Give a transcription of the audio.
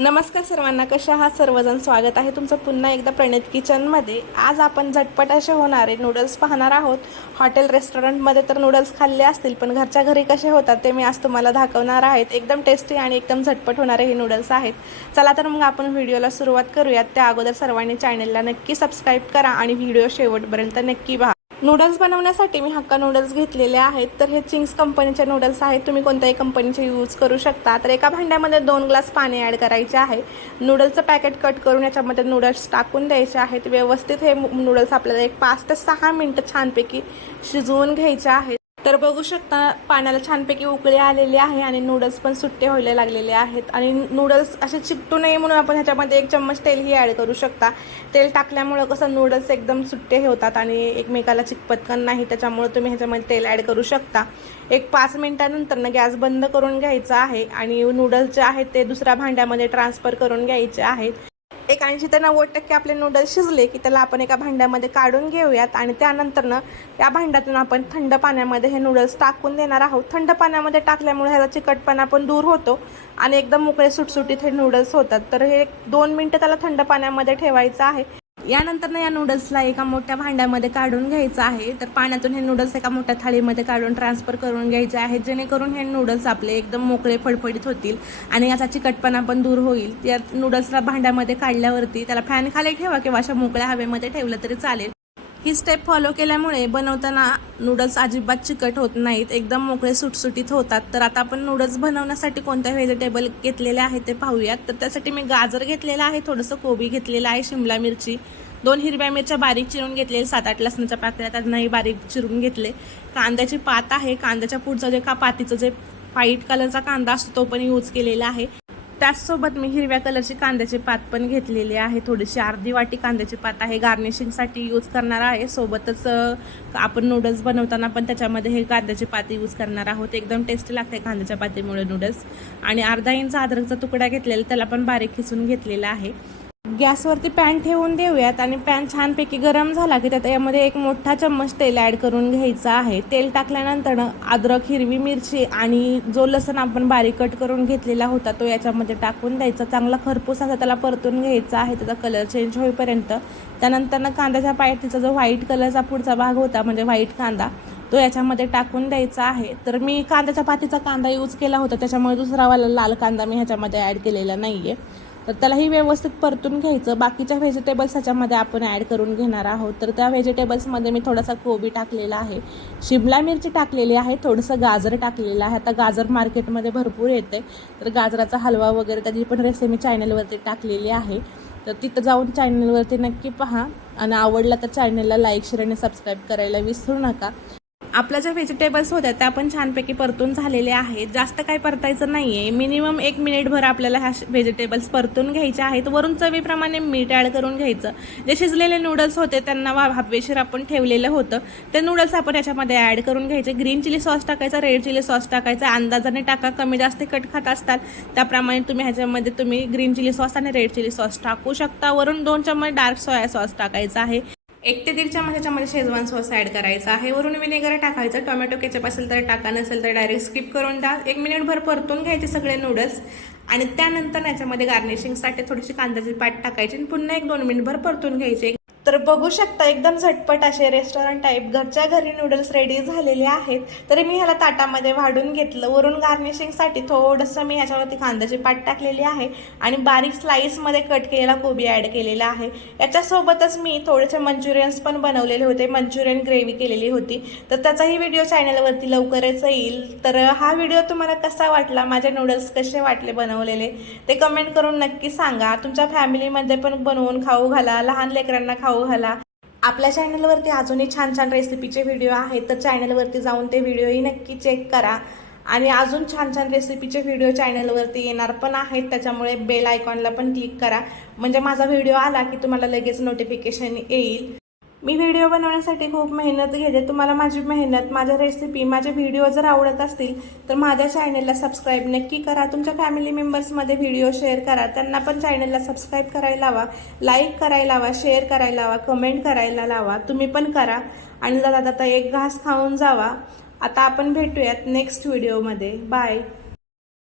नमस्कार सर्वांना कशा हा सर्वजण स्वागत आहे तुमचं पुन्हा एकदा प्रणित किचनमध्ये आज आपण झटपट असे होणारे नूडल्स पाहणार आहोत. हॉटेल रेस्टॉरंटमध्ये तर नूडल्स खाल्ले असतील पण घरच्या घरी कसे होतात ते मी आज तुम्हाला दाखवणार आहेत. एकदम टेस्टी आणि एकदम झटपट होणारे हे नूडल्स आहेत. चला तर मग आपण व्हिडिओला सुरुवात करूयात. त्या अगोदर सर्वांनी चॅनलला नक्की सबस्क्राईब करा आणि व्हिडिओ शेवटपर्यंत नक्की पहा. नूडल्स बनवण्यासाठी मी हक्का नूडल्स घेतलेले आहेत. तर हे चिंग्स कंपनीचे नूडल्स आहेत. तुम्ही कोणत्याही कंपनीचे यूज करू शकता. तर एका भांड्यामध्ये दोन ग्लास पाणी ॲड करायचे आहे. नूडल्सचं पॅकेट कट करून याच्यामध्ये नूडल्स टाकून द्यायचे आहेत. व्यवस्थित हे नूडल्स आपल्याला एक पाच ते सहा मिनटं छानपैकी शिजवून घ्यायचे आहेत. तर बघू शकता पाण्याला छानपैकी उकळी आलेली आहे आणि नूडल्स पण सुट्टे व्हायला लागलेले आहेत. आणि नूडल्स असे चिपटू नये म्हणून आपण ह्याच्यामध्ये एक चम्मच तेलही ॲड करू शकता. तेल टाकल्यामुळं कसं नूडल्स एकदम सुट्टे हे होतात आणि एकमेकाला चिकपतकन नाही त्याच्यामुळे तुम्ही ह्याच्यामध्ये तेल ॲड करू शकता. एक पाच मिनटानंतर ना गॅस बंद करून घ्यायचा आहे आणि नूडल्स जे आहेत ते दुसऱ्या भांड्यामध्ये ट्रान्सफर करून घ्यायचे आहेत. एक ऐंशी ते नव्वद टक्के आपले नूडल्स शिजले की त्याला आपण एका भांड्यामध्ये काढून घेऊयात आणि त्यानंतरनं या भांड्यातून आपण थंड पाण्यामध्ये हे नूडल्स टाकून देणार आहोत. थंड पाण्यामध्ये टाकल्यामुळे ह्याचा चिकटपणा पण दूर होतो आणि एकदम मोकळे सुटसुटीत हे नूडल्स होतात. तर हे दोन मिनटं त्याला थंड पाण्यामध्ये ठेवायचं आहे. यानंतर ना या नूडल्सला एका मोठ्या भांड्यामध्ये काढून घ्यायचं आहे. तर पाण्यातून हे नूडल्स एका मोठ्या थाळीमध्ये काढून ट्रान्सफर करून घ्यायचे आहेत जेणेकरून हे नूडल्स आपले एकदम मोकळे फडफडीत होतील आणि याचा चिकटपणा पण दूर होईल. त्या नूडल्सला भांड्यामध्ये काढल्यावरती त्याला फॅन खाली ठेवा किंवा अशा मोकळ्या हवेमध्ये ठेवलं तरी चालेल. ही स्टेप फॉलो केल्यामुळे बनवताना नूडल्स अजिबात चिकट होत नाहीत. एकदम मोकळे सुटसुटीत होतात. तर आता आपण नूडल्स बनवण्यासाठी कोणत्या व्हेजिटेबल घेतलेले आहे ते पाहूयात. तर त्यासाठी मी गाजर घेतलेलं आहे थोडंसं कोबी घेतलेलं आहे शिमला मिरची. दोन हिरव्या मिरच्या बारीक चिरून घेतले सात आठ लसणाच्या पाकळ्या त्यांनाही बारीक चिरून घेतले. कांद्याची पात आहे. कांद्याच्या पुढचं जे का पातीचं जे व्हाईट कलरचा कांदा असतो तो पण यूज केलेला आहे. त्याचसोबत मी हिरव्या कलरची कांद्याची पात पण घेतलेली आहे. थोडीशी अर्धी वाटी कांद्याची पात आहे. गार्निशिंगसाठी यूज करणार आहे. सोबतच आपण नूडल्स बनवताना पण त्याच्यामध्ये हे कांद्याची पात यूज करणार आहोत. एकदम टेस्टी लागते कांद्याच्या पातीमुळे नूडल्स आणि अर्धा इंच अद्रकचा तुकडा घेतलेला त्याला पण बारीक खिसून घेतलेला आहे. गॅसवरती पॅन ठेवून देऊयात आणि पॅन छानपैकी गरम झाला की त्यात यामध्ये एक मोठा चम्मच तेल ॲड करून घ्यायचा आहे. तेल टाकल्यानंतर अद्रक हिरवी मिरची आणि जो लसण आपण बारीक कट करून घेतलेला होता तो याच्यामध्ये टाकून द्यायचा. चांगला खरपूस असा त्याला परतून घ्यायचा आहे. त्याचा कलर चेंज होईपर्यंत. त्यानंतर कांद्याच्या पायटीचा जो व्हाईट कलरचा पुढचा भाग होता म्हणजे व्हाईट कांदा तो याच्यामध्ये टाकून द्यायचा आहे. तर मी कांद्याच्या पातीचा कांदा यूज केला होता. त्याच्यामुळे दुसरावाला लाल कांदा मी ह्याच्यामध्ये ॲड केलेला नाही आहे तर त्यालाही व्यवस्थित परतून घ्यायचं. बाकीच्या व्हेजिटेबल्स ह्याच्यामध्ये आपण ॲड करून घेणार आहोत. तर त्या व्हेजिटेबल्समध्ये मी थोडासा कोबी टाकलेला आहे. शिमला मिरची टाकलेली आहे. थोडंसं गाजर टाकलेलं आहे. आता गाजर मार्केटमध्ये भरपूर येते. तर गाजराचा हलवा वगैरे त्याची पण रेसिपी चॅनलवरती टाकलेली आहे. तर तिथं जाऊन चॅनलवरती नक्की पहा. आणि आवडला तर चॅनलला लाईक शेअर आणि सबस्क्राईब करायला विसरू नका. आपल्या ज्या व्हेजिटेबल्स होत्या त्या पण छानपैकी परतून झालेल्या आहेत. जास्त काय परतायचं नाही आहे मिनिमम एक मिनिटभर आपल्याला ह्या व्हेजिटेबल्स परतून घ्यायच्या आहेत. वरून चवीप्रमाणे मीठ ॲड करून घ्यायचं. जे शिजलेले नूडल्स होते त्यांना वा हवेशीर आपण ठेवलेलं होतं. ते नूडल्स आपण याच्यामध्ये ॲड करून घ्यायचे. ग्रीन चिली सॉस टाकायचा रेड चिली सॉस टाकायचा. अंदाजाने टाका. कमी जास्त कट खात असतात त्याप्रमाणे तुम्ही ह्याच्यामध्ये तुम्ही ग्रीन चिली सॉस आणि रेड चिली सॉस टाकू शकता. वरून दोन चम्मच डार्क सोया सॉस टाकायचा आहे. एक ते दीड चमच याच्यामध्ये शेजवान सॉस ॲड करायचा आहे. वरून विनेगर टाकायचं. टोमॅटो केचप असेल तर टाका नसेल तर डायरेक्ट स्किप करून द्या एक मिनिटभर परतून घ्यायचे सगळे नूडल्स आणि त्यानंतर याच्यामध्ये गार्निशिंगसाठी थोडीशी कांद्याची पाट टाकायची आणि पुन्हा एक दोन मिनिटभर परतून घ्यायचे. तर बघू शकता एकदम झटपट असे रेस्टॉरंट टाईप घरच्या घरी नूडल्स रेडी झालेले आहेत. तरी मी ह्याला ताटामध्ये वाढून घेतलं. वरून गार्निशिंगसाठी थोडंसं मी ह्याच्यावरती कांद्याची पाट टाकलेली आहे आणि बारीक स्लाईसमध्ये कट केलेला कोबी ॲड केलेला आहे. याच्यासोबतच मी थोडेसे मंचुरियन्स पण बनवलेले होते. मंचुरियन ग्रेव्ही केलेली होती. तर त्याचाही व्हिडिओ चॅनलवरती लवकरच येईल. तर हा व्हिडिओ तुम्हाला कसा वाटला? माझे नूडल्स कसे वाटले बनवलेले? ते कमेंट करून नक्की सांगा. तुमच्या फॅमिलीमध्ये पण बनवून खाऊ घाला. लहान लेकरांना खाऊ घाला आपल्या चॅनलवरती अजूनही छान छान रेसिपीचे व्हिडिओ आहेत तर चॅनलवरती जाऊन ते व्हिडिओही नक्की चेक करा. आणि अजून छान छान रेसिपीचे व्हिडिओ चॅनलवरती येणार पण आहेत त्याच्यामुळे बेल आयकॉनला पण क्लिक करा. म्हणजे माझा व्हिडिओ आला की तुम्हाला लगेच नोटिफिकेशन येईल. मी व्हिडिओ बनवण्यासाठी खूप मेहनत घेते. तुम्हाला माझी मेहनत माझ्या रेसिपी माझे व्हिडिओ जर आवडत असतील तर माझ्या चॅनेलला सबस्क्राईब नक्की करा. तुमच्या फॅमिली मेंबर्समध्ये व्हिडिओ शेअर करा. त्यांना पण चॅनेलला सबस्क्राईब करायला लावा. लाईक करायला लावा शेअर करायला लावा कमेंट करायला लावा. तुम्ही पण करा. आणि दादा जाता एक घास खाऊन जावा. आता आपण भेटूयात नेक्स्ट व्हिडिओमध्ये बाय